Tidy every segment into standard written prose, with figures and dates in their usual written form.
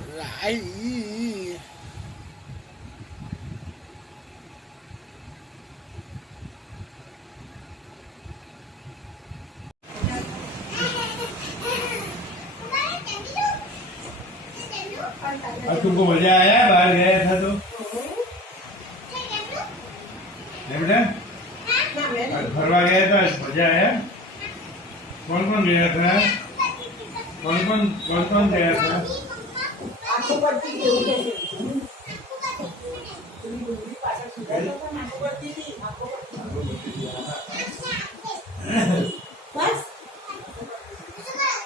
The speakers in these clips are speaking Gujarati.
Ay. तुमको मजा आया बाहर गया था तो बेटा फरवा गया था मजा आया कौन गया था कौन गया था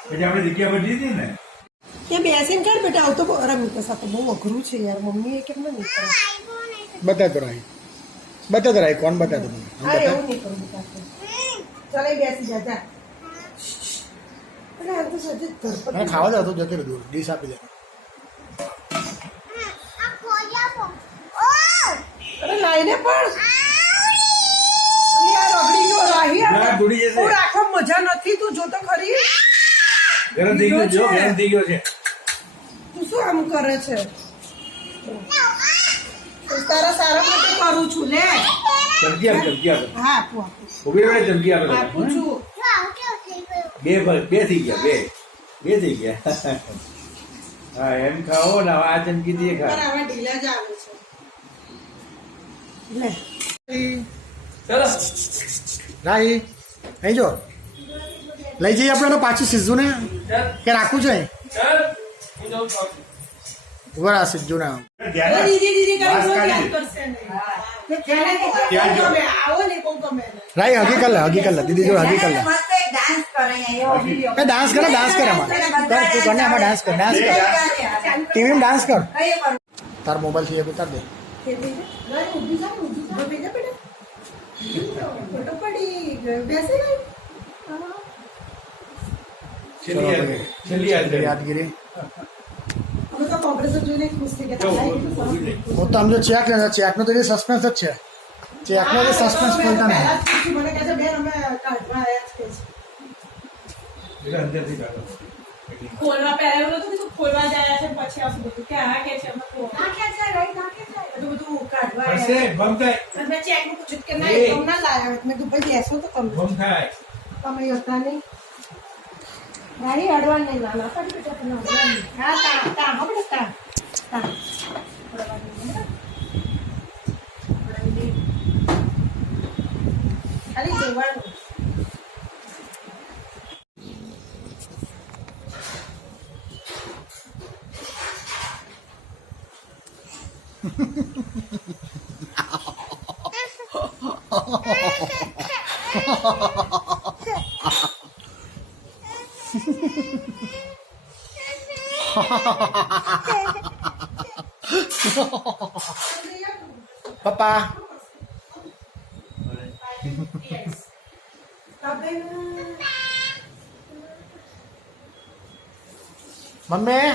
પછી આપણે જગ્યા પર જીતી ને ત્યાં બેસીને કર બેટા આવતો રમી સાથે બહુ અઘરું છે યાર મમ્મી એ કેમ ના નીકળે બતા તો રાય કોણ બતા તો હા એવું નહીં કરું બેટા ચાલ એ બેસી જા જા અરે આ તો સજે ધરપત ખાવા દે તો જતો દૂર ડીશ આપી દે અરે લાઈને પણ યાર રગડી ગયો રાહી આ રાખો મજા નથી તું જો તો ખરી ગરમ થઈ ગયો જો ગરમ થઈ ગયો છે તું શું આમ કરે છે તારા સારા માટે કરું છું લે ચમકી આપ હા તું ઉભી રહે ચમકી આપ આપું છું બે થઈ ગયા હા એમ ખાઓ ને આ ચમકી દે ખા આવા ઢીલા જ આવે છે લે ચલો રાહી અહીં જો લઈ જઈએ આપણે પાછું સિદ્ધુ ને કે રાખવું છે ઉભા રાહ સિદ્ધુ ને દીદી યાદ કરશે નહીં આવો ને કહું તમે રાહી હગી કર લે દીદી જો હગી કર લે ડાન્સ કરે આમાં કર તું કરને આમાં ડાન્સ કર ટીવી માં ડાન્સ કર તાર મોબાઈલ થી એ બી કર દે યાદગીરી હું તો સમજો ચેકનો તો સસ્પેન્સ જ છે ચેકનો તો સસ્પેન્સ ખોલતા નહીં ખોલવા પહેલા ખોલવા જાય છે પછી આવશું બધું કે આ કે છે બધું કાઢવા મેં ચેક નું પૂછ્યું કે ના એમ ના લાવ્યા મેં કીધું ભાઈ બેસો તો તમે હતા નહીં ગાડી અડવાન નહીં લાલા હા તા આપણે તા ખાલી જોવાનું પપ્પા મમ્મી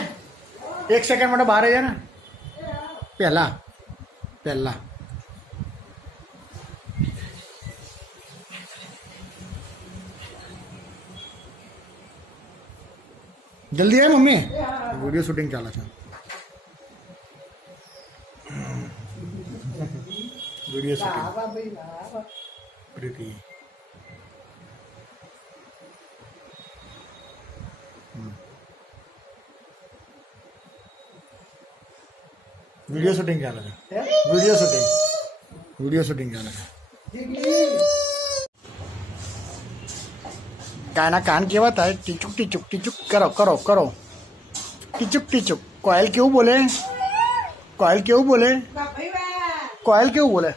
1 સેકન્ડ માટે બહાર જાય ને પહેલા જલ્દી આય મમ્મી વિડીયો શૂટિંગ ચાલે છે વિડીયો શૂટિંગ પ્રીતિ વિડીયો શૂટિંગ ચાલે છે વિડીયો શૂટિંગ ચાલે છે ગાયના કાન કેવા થાય ટીચુક કરો ટીચુક કોયલ કેવું બોલે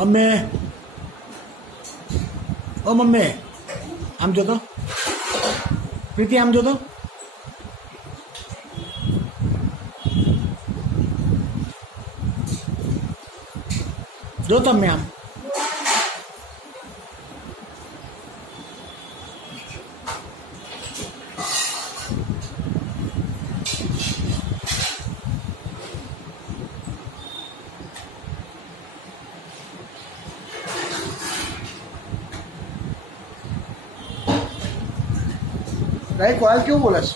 મમ્મી, ઓ મમ્મી, આમ જોતો. પ્રીતિ આમ જોતો. જો તમે આમ. રાઈ કોયલ કેવું બોલે છે?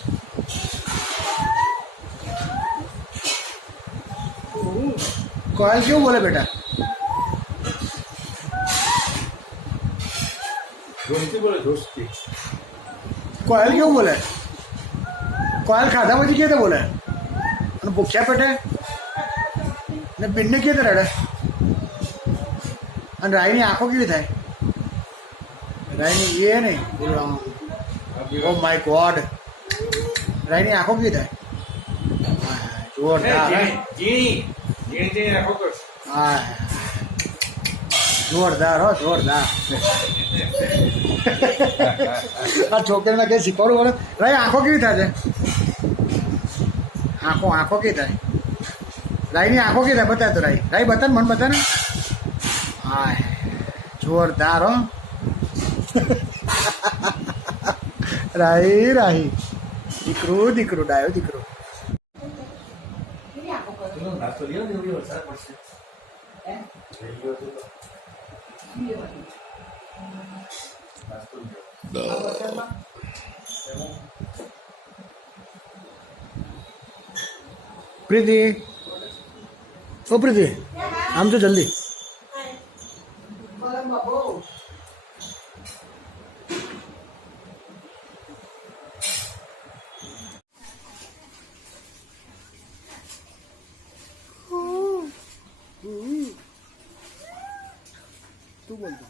કોયલ કેવું બોલે બેટા? કોયલ કેવું બોલે? કોયલ ખાધા પછી કેવી રીતે બોલે? અને ભૂખ્યા પેટે ને પિંડને કેવી રીતે રડે? અને રાઈની આંખો કેવી થાય? રાઈની એ નહીં બોલવા. ઓ માય ગોડ, રાઈની આંખો કેવી થાય? જોરદાર. હા, જોરદાર હો, જોરદાર. આ છોકરીને કઈ શીખવાડવું પડે? રાઈ આંખો કેવી થાય છે? આંખો કેવી થાય? રાઈની આંખો કેવી થાય? બતાય તો રાઈ. રાઈ બતા ને, મન બતા ને. હા, જોરદાર હો. રાહી દીકરું ડાયો દીકરો. પ્રીતિ, ઓ પ્રીતિ, આમ તો જલ્દી. તું બોલતો.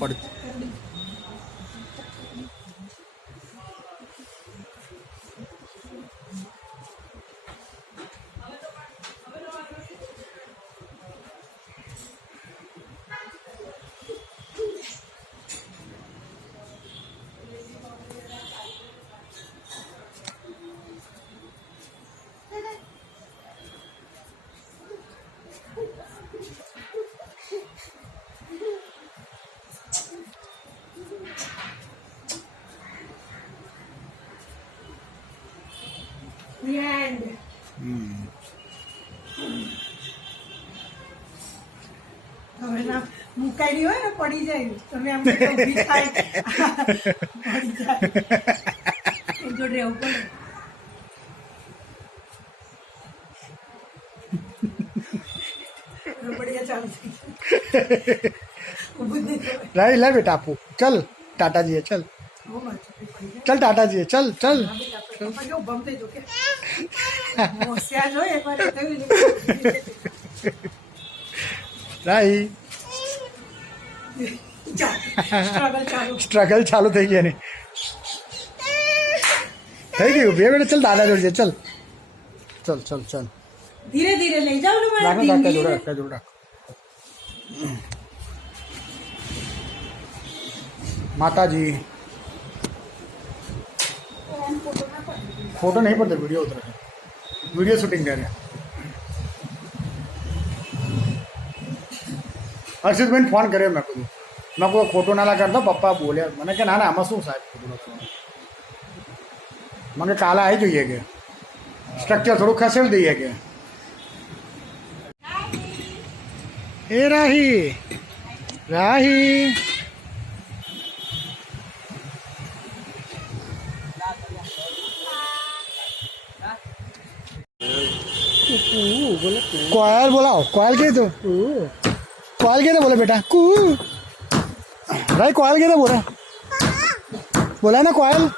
પડતી. મુકાઈ હોય ને પડી જાય તમે આમ ઊભી થાય પડી જાય જો રહેવું પડે. બઢિયા ચાલુ થઈ રાઈ લે બેટા આપું. ચલ ટાટાજીએ, ચલ ચલ ટાટાજીએ, ચલ ચલ. રાઈ સ્ટ્રગલ ચાલુ થઈ ગઈ. થઈ ગયું બે મિનિટ. ચલ દાદા જોડે ચલ ચલ ચલ ચલ. ધીરે ધીરે લઈ જાઓ ને મારા જોડે. માતાજી फोटो नहीं पड़ते, वीडियो उतर है, वीडियो शूटिंग कर रहे हैं. હર્ષિતભાઈને ફોન કર્યો મેં કીધું મેં કોઈ ખોટું ના કરતો પપ્પા બોલ્યા મને કે ના ના આમાં શું સાહેબ ખોટું લખવાનું મને કાલે આવી જોઈએ કે સ્ટ્રક્ચર થોડું ખસેડી દઈએ કે એ રાહી રાહી कोयल बोलाओ कोयल के तो कोयल के तो बोले बेटा कू भाई कोयल के तो बोले बोला ना कोयल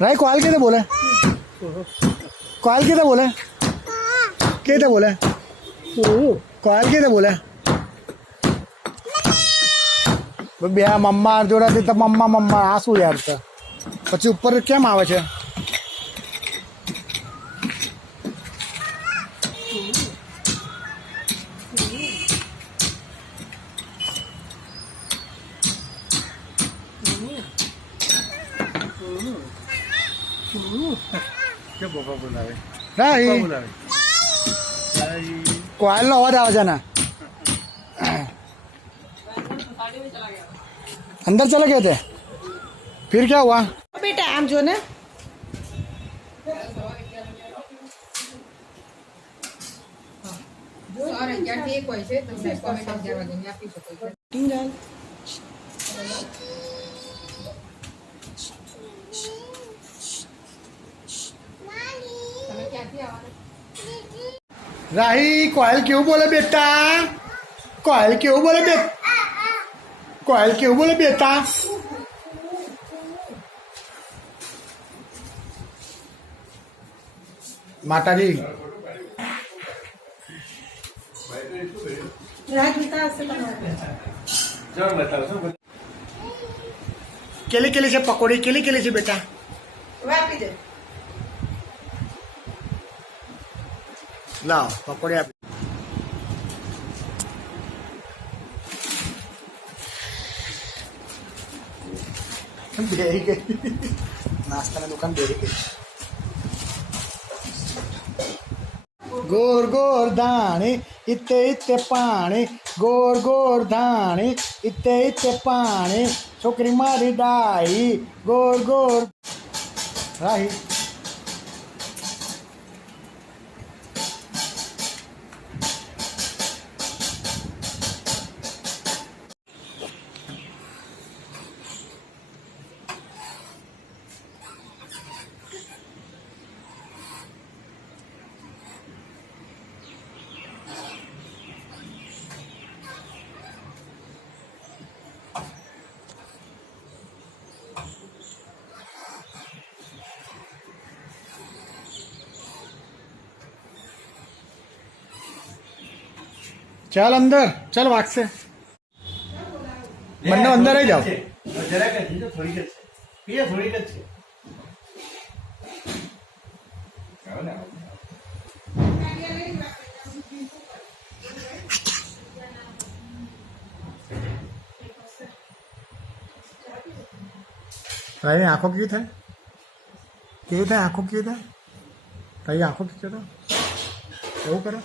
भाई कोयल के तो बोले कोयल के तो बोले कोयल के तो बोले બે મમ્મા જોડેથી તો મમ્મા મમ્મા આ શું યાર છે પછી ઉપર કેમ આવે છે કોયલ નો અવાજ આવે છે ને अंदर चले गए थे फिर क्या हुआ बेटा आम जो ने राही कोयल क्यों बोले बेटा कोयल क्यों बोले बेटा कोयल क्यों बोले बेटा माताजी केली केली से पकोड़ी केली केली से बेटा लाओ पकोड़ी आप बेरी गई नाश्ता में दुकान बेरी गई गोर गोर धाणी इत्ते इत्ते पाणी गोर गोर धाणी इत्ते इत्ते पाणी छोकरी मारी डाई गोर गोर राही चल अंदर चल वाक से बन्नो अंदर ही जाओ તારી આંખો કેવી થાય કેવી થાય આંખો કેવી થાય તારી આંખો કેવી થાય એવું કરે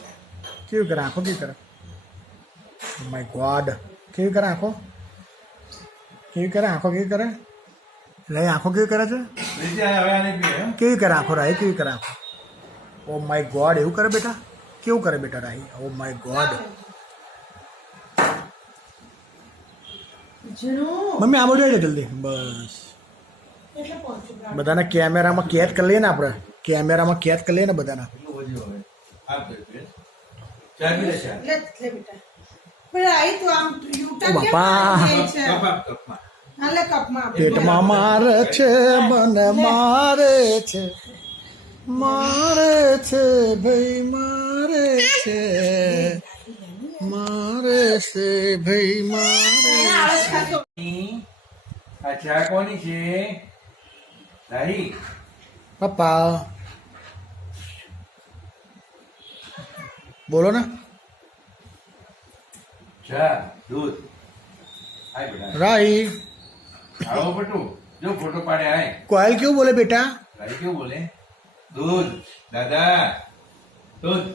કેવી કરે આંખો કેવી કરે माय गॉड केवी करे आँखों केवी करे आँखों केवी करे नहीं आँखों केवी करे छे केवी करे आँखों राही केवी करे आँखों ओ माय गॉड एवं करे बेटा केवं करे बेटा राही ओ माय गॉड मम्मी आ बाजू આવી જલ્દી બસ બધાને કેમેરામાં કેદ કરી લઈએ ને આપણે કેમેરામાં કેદ કરી લઈએ ને બધાને પેટમાં મારે છે મને મારે છે ભાઈ મારે છે ભાઈ મારે અચ્છા કોની છે તારી પપ્પા બોલો ને ચા દૂધ આય બેટા राही આવો બટુ જો ફોટો પાડે આય कोयल क्यों बोले बेटा રાઈ ક્यों બોલે દૂધ દાદા દૂધ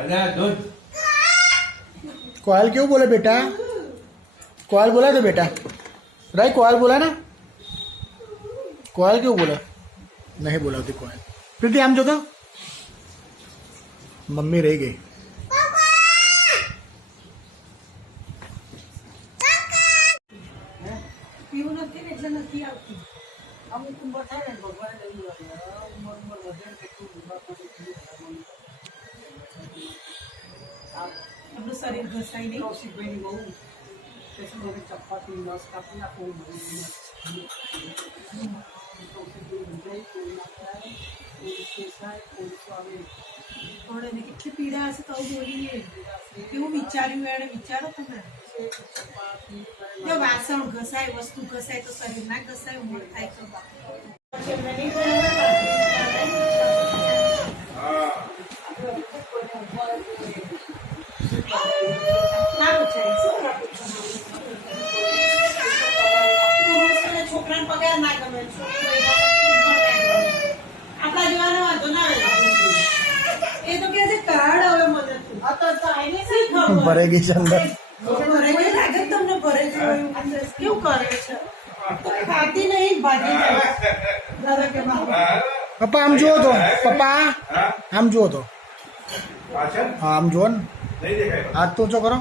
અલ્યા દૂધ कोयल क्यों बोले बेटा? कोयल बोला था बेटा? राय कोयल बोला ना? कोयल क्यों बोला? नहीं बोला थी कोयल. प्रीति आम जो तो मम्मी रह गई. પીવું નથી ને એટલે નથી આવતી. અમુક ઉંમર થાય ને ભગવાને લઈ ઉંમર વધે ને કેટલું બીમાર પડી આપણું શરીર ઘસાઈ નહીં. કૌશિકભાઈની બહુ પછી મને ચપાતી નસ કાપી નાખવું પણ એને કેટલી પીડા હશે તો આવું બોલીએ. કેવું વિચાર્યું એણે? વિચારો તમે. જો વાસણ ઘસાય, વસ્તુ ઘસાય તો શરીર ના ઘસાય, ઉંમર થાય તો. છોકરાને પગાર ના ગમે, આપણા જેવાનો વાંધો ના આવે. એ તો કે છે કાર્ડ હવે મને તું આ તો આઈને શી ખબર भरेगी से अंदर. ભરે લાગે તમને ભરે કેવું કરે છે? તો ખાતી નહીં ભાગી જાય. દાદા કે બાબા पप्पा आम जो तो पप्पा आम जो तो પાછળ हाँ आम जो નહીં દેખાય हाथ तो ऊंचो करो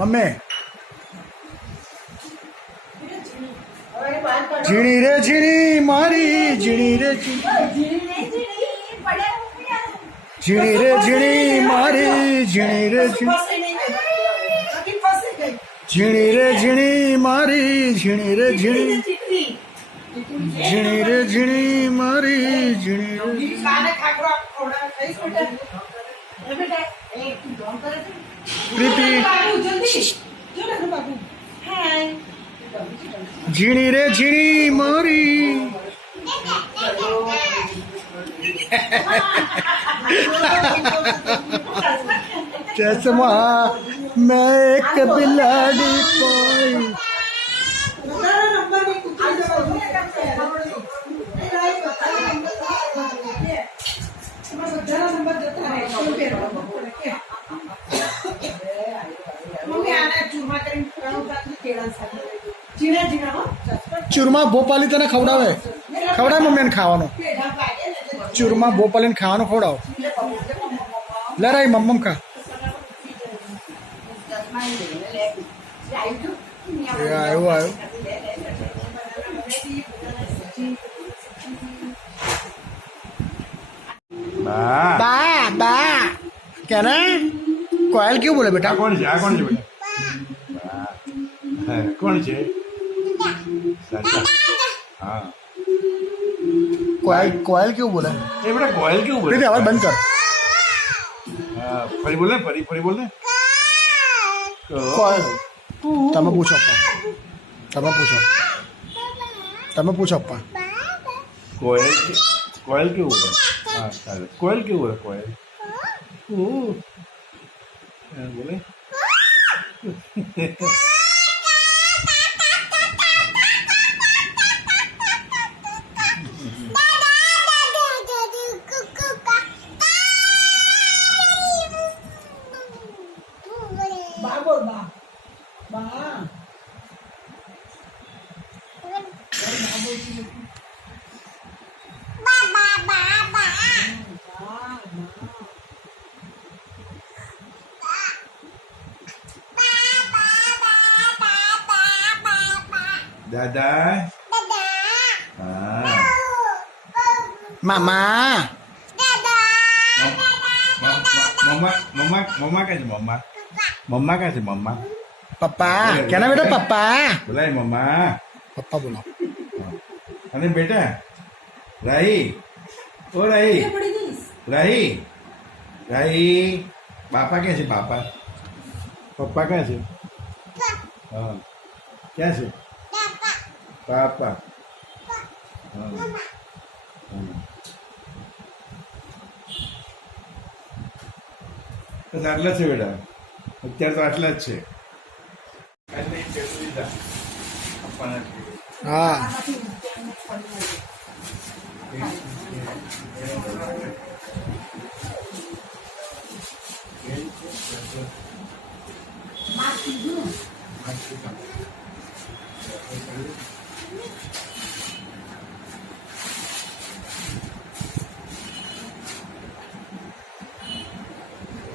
मम्मी. झीणी रे झीणी मारी झीणी रे झीणी रे झीणी मारी झीणी रे ફસે નહીં ગઈ. બાકી ફસી ગઈ. झीणी रे झीणी मारी झीणी रे झीणी ચીકણી. झीणी रे झीणी મારી ઝીણી રે કાને ખાખરો ખવડાવે ખાઈશ બેટા? એ બેટા એ તું જોન કરે છે? પ્રીતિ બાબુ જલ્દી જો ને બાબુ. હાય. ઝીણી રે ઝીણી મારી ચશ્મા મેં એક બિલાડી કોઈ બધાનો નંબર ની કુતરી જવા બધાનો નંબર જતા રહે. શું પહેરવાનું પડે કે? મમ્મી આના ચૂરમા કરીને ત્રણ કાચની કેળા સાથે ઝીણા ઝીણા હો. ચૂરમા ભોપાલી તને ખવડાવે ખવડાવે મમ્મીને ખાવાનું પેઢા પાડે ને એટલે ચૂરમા ભોપાલીને ખાવાનું ખવડાવો લે રાઈ મમ્મમ ખા એ આવ્યું આવ્યું બા બા બા કેને કોયલ ક્યું બોલે બેટા આ કોણ છે બેટા બા. હા, કોણ છે સાચા હા કોયલ ક્યું બોલે એ બેટા કોયલ કેવું બોલે પ્રીતિ અવાજ બંધ કર હા ફરી બોલ ને ફરી બોલ ને કોયલ તમે પૂછો અપ્પા તમે પૂછો અપ્પા કોયલ કેવું બોલે હા ચાલે કોયલ કેવું બોલે કોયલ બોલે બા બોલ બા. બા. દાદા હા મામા મમ્મા ક્યાં છે મમ્મા ક્યાં છે મમ્મા પપ્પા કેના બેટા પપ્પા બોલાય મમ્મા પપ્પા બોલાવો અને બેટા રાહી ઓ રાહી પડી જઈશ. રાહી બાપા ક્યાં છે બાપા પપ્પા ક્યાં છે હા ક્યાં છે પાપા હા બસ આટલા છે બેટા અત્યારે તો આટલા જ છે હા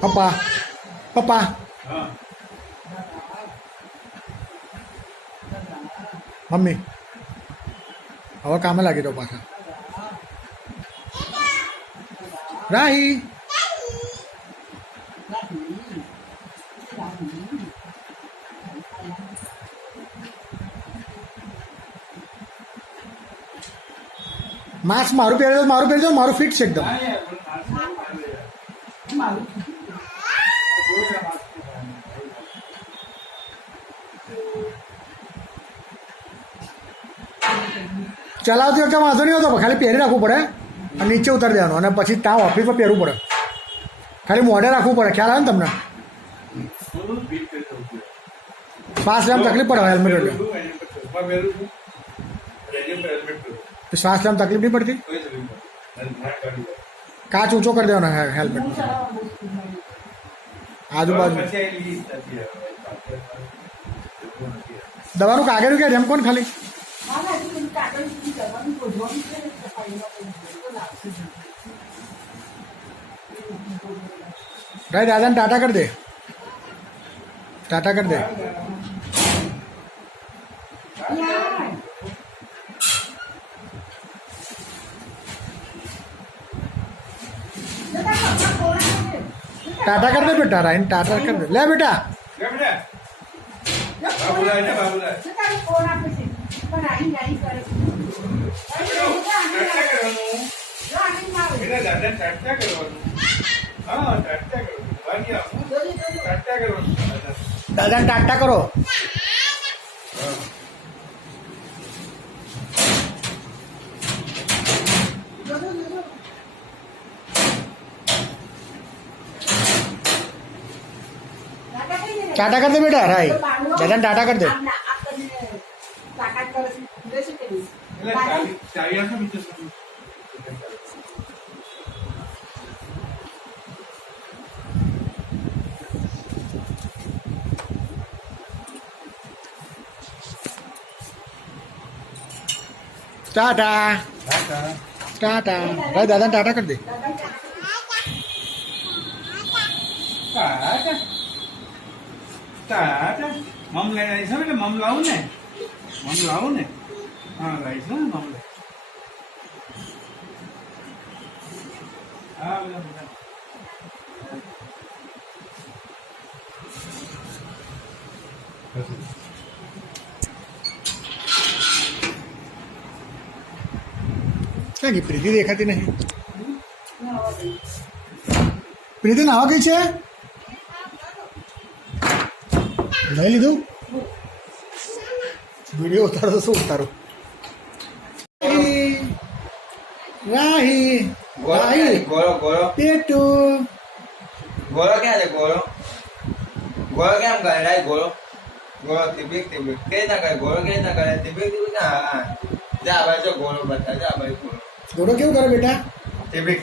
પપ્પા પપ્પા હા મમ્મી હવે કામે લાગી દો પાછા રાહી માસ્ક મારું પહેરજો મારું ફિટ છે એકદમ ચલાવતી વખતે વાંધો નહીં હોતો ખાલી પહેરી રાખવું પડે અને નીચે ઉતારી દેવાનું અને પછી ત્યાં ઓફિસમાં પહેરવું પડે ખાલી મોઢે રાખવું પડે ખ્યાલ આવે ને તમને શ્વાસ લેવામાં તકલીફ પડે હેલ્મેટ એટલે તો શ્વાસ લેવામાં તકલીફ નહીં પડતી કાચ ઊંચો કરી દેવાનો હેલ્મેટ આજુબાજુ દવાનું કાગળ કે રેમ કોણ ખાલી ભાઈ દાદાને ટાટા કરી દે ટાટા કરી દે ટાટા કરી દે બેટા રાઈન ટાટા કરી દે લે બેટા દાદાને ટાટા કરો ટાટા કરી દે બેટા રાઈ દાદાને ટાટા કરી દે ટાટા ટાટા ભાઈ દાદાને ટાટા કરી દે મમ લઈને આવીશ એટલે મમ લાવું ને હા લાવીશ ને મમ લે હા બધા ક્યાં ગઈ પ્રીતિ દેખાતી નહીં પ્રીતિ નાવા ગઈ છે લઈ લીધું વિડીયો ઉતારો તો શું ઉતારો રાહી ગોળો પેટુ ગોળો ક્યાં છે ગોળો કેમ કરે રાય ગોળો તિબિક કે ના કરે ગોળો કે ના કરે તિબિક હા જા ભાઈ જો ગોળો બતા જા ભાઈ ઘોડો કેવું કરે બેટા તિબિક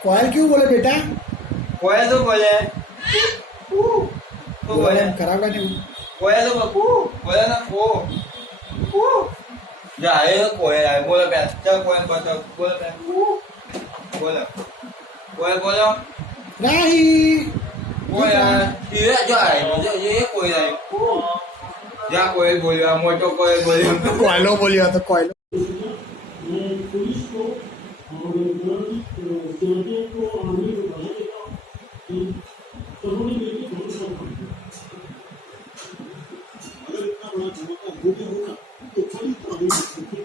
કોયલ કેવું બોલે બેટા કોયા શું બોલે બોલે કરાવડા ને કોયા શું કોયા ના જા એ કોયા બોલો બે ચાલ કોયા બતાવ બોલો બે બોલો બોલો રાહી કોયા એ જો આય એ કોયા જા કોયલ બોલ્યો મોટો કોયલ બોલ્યો કોયલો બોલ્યો હતો કોયલો पुलिस को और जनता को आने को बता देता हूँ कि उन्होंने मेरी भरोसा अगर इतना बड़ा धमाका हो गया होगा तो बड़ी प्रॉब्लम होती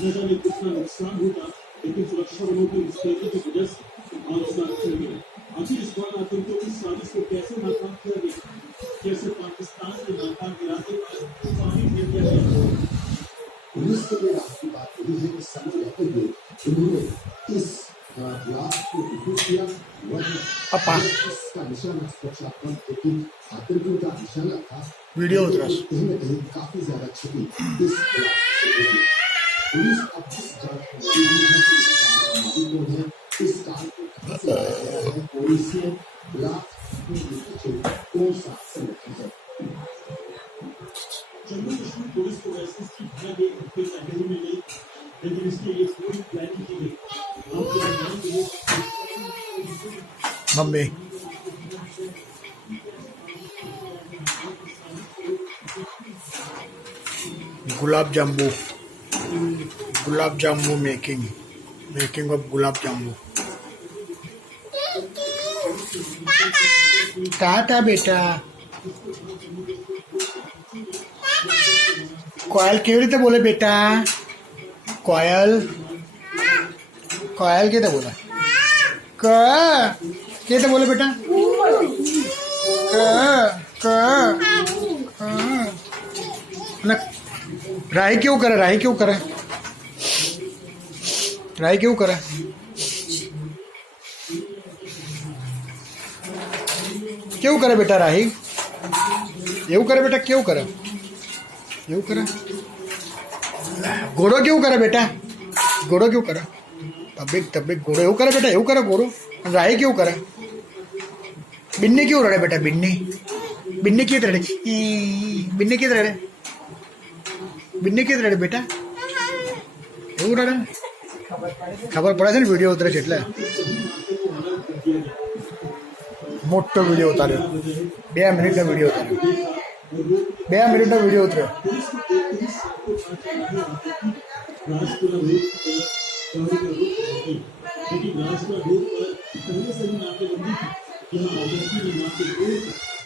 न जाने कितना नुकसान होता लेकिन सुरक्षा बलों की मुस्तैदी की वजह से हादसा चल गया आखिर इस बार आतंकियों की साजिश को कैसे नाकाम किया गया कैसे पाकिस्तान के नाकाम गिराते पर पानी फेर दिया गया पुलिस के लिए आपकी बात यही है कि समय रहते हुए उन्होंने इस ब्लास्ट को विफल किया पापा इसका निशाना सुरक्षा बल लेकिन आतंकियों का निशाना था वीडियो उतरा कहीं न कहीं काफी ज्यादा क्षति इस ब्लास्ट से हुई पुलिस अब इस जांच में लगी हुई है कि इस कार को कहां से लाया गया है और इसे ब्लैक में पीछे कौन सा संगठन है। जम्मू कश्मीर पुलिस को लाइसेंस की बिना गई अपने कैटेगरी में नहीं, लेकिन इसके लिए पूरी प्लानिंग की गई। आपको बताएं कि ये mummy gulab jumbo making of gulab jumbo. Tata बेटा कोयल કેવી રીતે બોલે બેટા કોયલ કોયલ કેવી રીતે બોલે ક કેવી રીતે બોલે બેટા ક ક અને રાહી કેવું કરે રાહી કેવું કરે રાહી કેવું કરે કેવું કરે બેટા રાહી એવું કરે બેટા કેવું કરે એવું કરે ઘોડો કેવું કરે બેટા ઘોડો કેવું કરે તબેક ઘોડો એવું કરે બેટા એવું કરે ઘોડો અને રાહી કેવું કરે બિન્ની કેવું રડે બેટા બિન્ની કેવી રડે બિન્ની કેવી રડે બિન્ની કેવી રડે બેટા એવું રડે ખબર પડે છે ને વિડીયો ઉતરે છે એટલે મોટો વિડીયો ઉતાર્યો 2 મિનિટનો વિડીયો ઉતાર્યો 2 મિનિટનો વિડીયો ઉતર્યો राजपुरा रोड पर लेकिन राजपुरा रोड पर पहले से ही नाकेबंदी थी। यहाँ आदिवासी ने नाके तोड़कर